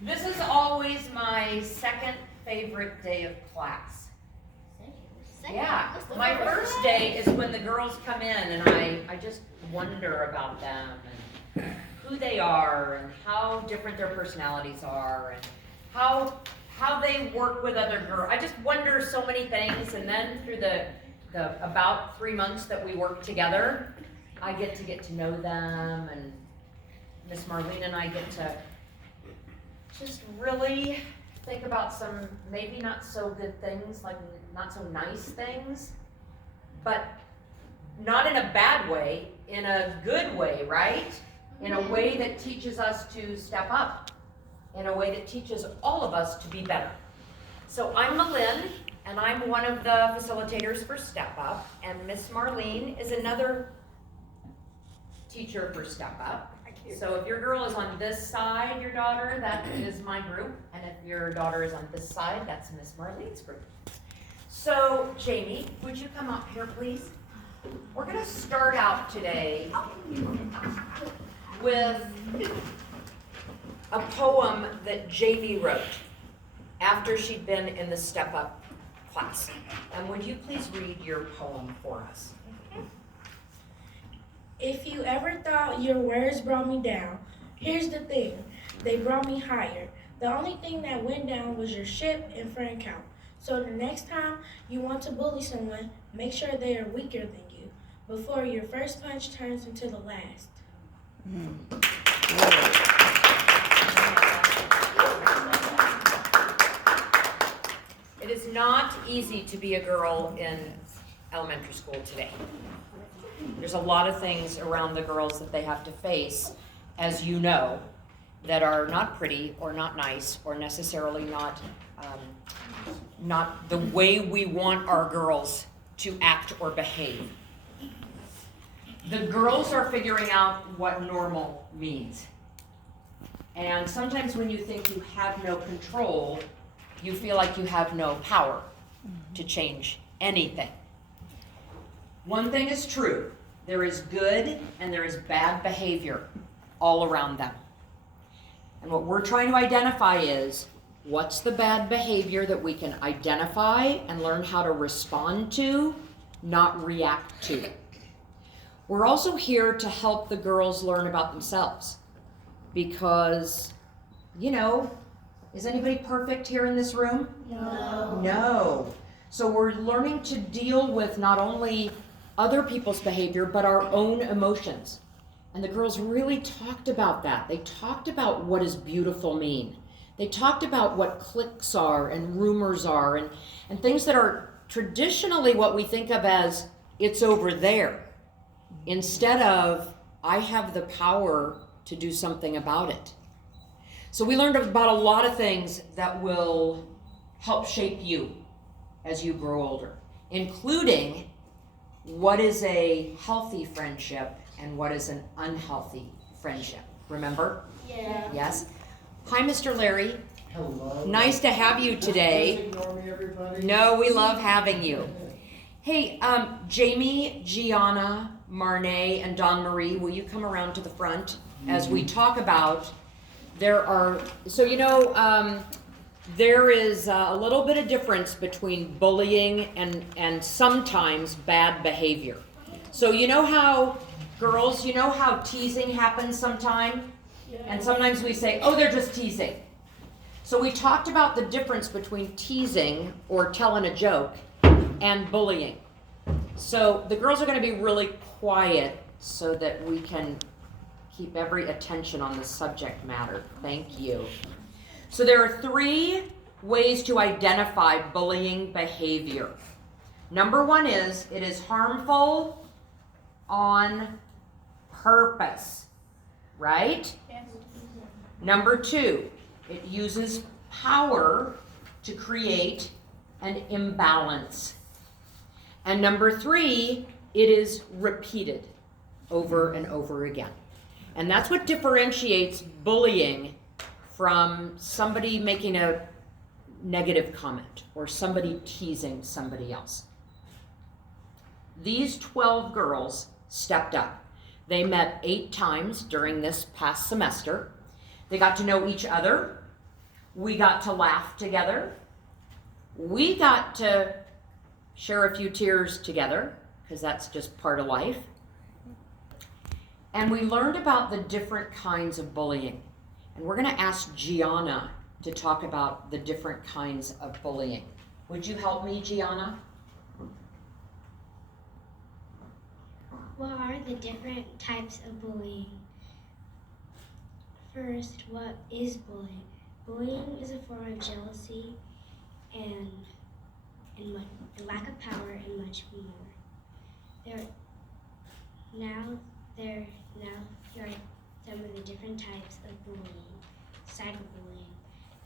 This is always my second favorite day of class. Yeah, my first day is when the girls come in and I just wonder about them and who they are and how different their personalities are and how they work with other girls. I just wonder so many things, and then through the about 3 months that we work together, I get to know them, and Miss Marlene and I get to just really think about some maybe not so good things, like not so nice things, but not in a bad way, in a good way, right? In a way that teaches us to step up, in a way that teaches all of us to be better. So I'm Malin, and I'm one of the facilitators for Step Up, and Miss Marlene is another teacher for Step Up. So if your girl is on this side, your daughter, that is my group, and if your daughter is on this side, that's Miss Marlene's group. So Jamie, would you come up here, please? We're going to start out today with a poem that Jamie wrote after she'd been in the Step Up class. And would you please read your poem for us? If you ever thought your words brought me down, here's the thing, they brought me higher. The only thing that went down was your ship and friend count. So the next time you want to bully someone, make sure they are weaker than you, before your first punch turns into the last. It is not easy to be a girl in elementary school today. There's a lot of things around the girls that they have to face, as you know, that are not pretty or not nice or necessarily not the way we want our girls to act or behave. The girls are figuring out what normal means. And sometimes when you think you have no control, you feel like you have no power to change anything. One thing is true, there is good and there is bad behavior all around them. And what we're trying to identify is, what's the bad behavior that we can identify and learn how to respond to, not react to. We're also here to help the girls learn about themselves because, you know, is anybody perfect here in this room? No. No. So we're learning to deal with not only other people's behavior, but our own emotions. And the girls really talked about that. They talked about what does beautiful mean. They talked about what cliques are and rumors are and things that are traditionally what we think of as it's over there, instead of I have the power to do something about it. So we learned about a lot of things that will help shape you as you grow older, including what is a healthy friendship and what is an unhealthy friendship. Remember? Yeah. Yes? Hi, Mr. Larry. Hello. Nice to have you today. Don't ignore me, everybody. No, we love having you. Hey, Jamie, Gianna, Marnay, and Dawn Marie, will you come around to the front as we talk about there is a little bit of difference between bullying and sometimes bad behavior. So you know how, girls, you know how teasing happens sometime? And sometimes we say, oh, they're just teasing. So we talked about the difference between teasing or telling a joke and bullying. So the girls are going to be really quiet so that we can keep every attention on the subject matter. Thank you. So there are 3 ways to identify bullying behavior. Number 1 is it is harmful on purpose, right? Yes. Number 2, it uses power to create an imbalance. And number 3, it is repeated over and over again. And that's what differentiates bullying from somebody making a negative comment or somebody teasing somebody else. These 12 girls stepped up. They met 8 times during this past semester. They got to know each other. We got to laugh together. We got to share a few tears together, because that's just part of life. And we learned about the different kinds of bullying. And we're going to ask Gianna to talk about the different kinds of bullying. Would you help me, Gianna? What are the different types of bullying? First, what is bullying? Bullying is a form of jealousy and lack of power and much more. Here are some of the different types of bullying. Cyberbullying.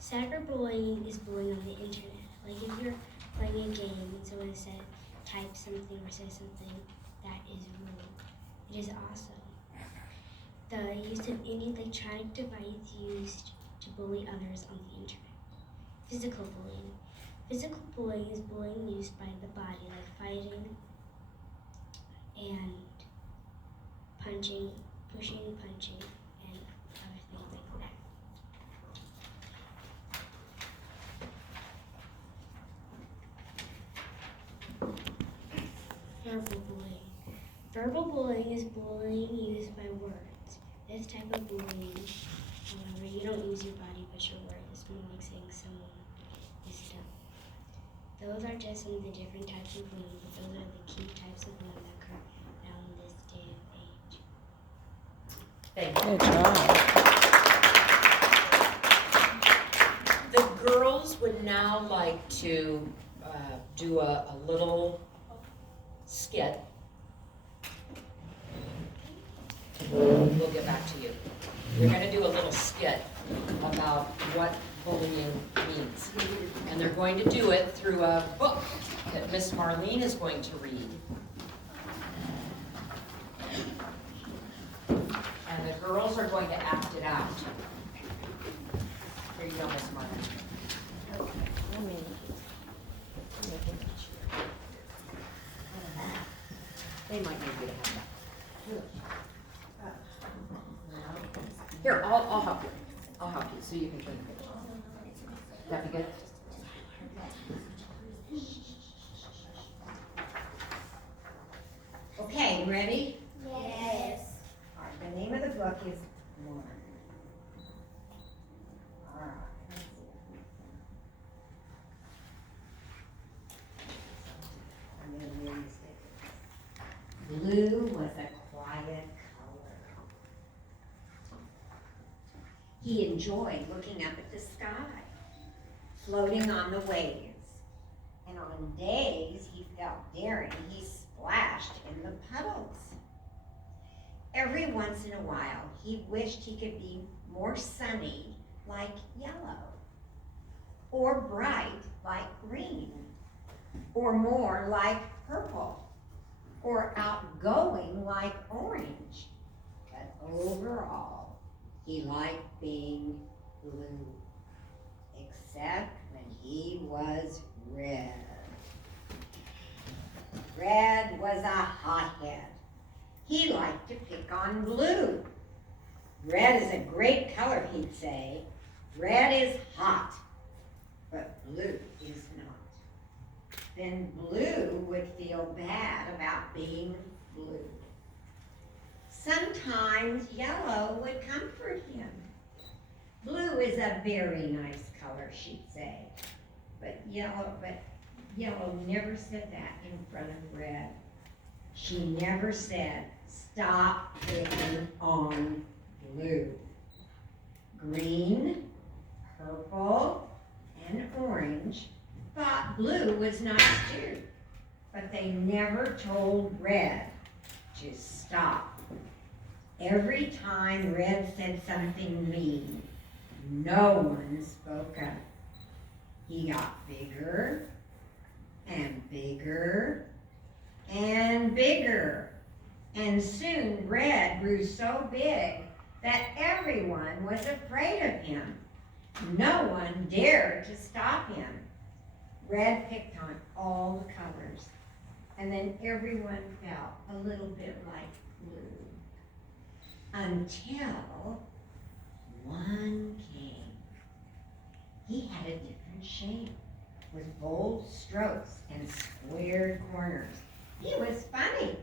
Cyberbullying is bullying on the internet. Like if you're playing a game and someone types something or says something that is rude. It is awesome. The use of any electronic device used to bully others on the internet. Physical bullying. Physical bullying is bullying used by the body, like fighting and punching, pushing, punching, and other things like that. Verbal bullying. Verbal bullying is bullying used by words. This type of bullying, however, you don't use your body but your words. It's more like saying someone is dumb. Those are just some of the different types of bullying, but those are the key types of bullying that occur now in this day and age. Thank you. Good job. The girls would now like to do a little skit. We'll get back to you. We're going to do a little skit about what bullying means. And they're going to do it through a book that Miss Marlene is going to read. And the girls are going to act it out. Here you go, Miss Marlene. They might need you to have that. Here, I'll help you. I'll help you so you can turn the page. That be good? Okay, ready? Yes. All right, the name of the book is One. All right, let's see. I'm gonna read this. Blue was a quiet color. He enjoyed looking up at the sky, floating on the waves. And on days he felt daring, he splashed in the puddles. Every once in a while, he wished he could be more sunny like yellow, or bright like green, or more like purple, or outgoing like orange. But overall, he liked being blue, except when he was red. Red was a hothead. He liked to pick on blue. Red is a great color, he'd say. Red is hot, but blue is not. Then blue would feel bad about being blue. Sometimes yellow would comfort him. Blue is a very nice color, she'd say. But yellow never said that in front of red. She never said, stop picking on blue. Green, purple, and orange thought blue was nice too, but they never told red to stop. Every time red said something mean, no one spoke up. He got bigger and bigger and bigger. And soon red grew so big that everyone was afraid of him. No one dared to stop him. Red picked on all the colors, and then everyone felt a little bit like blue. Until one a different shape with bold strokes and squared corners. He was funny.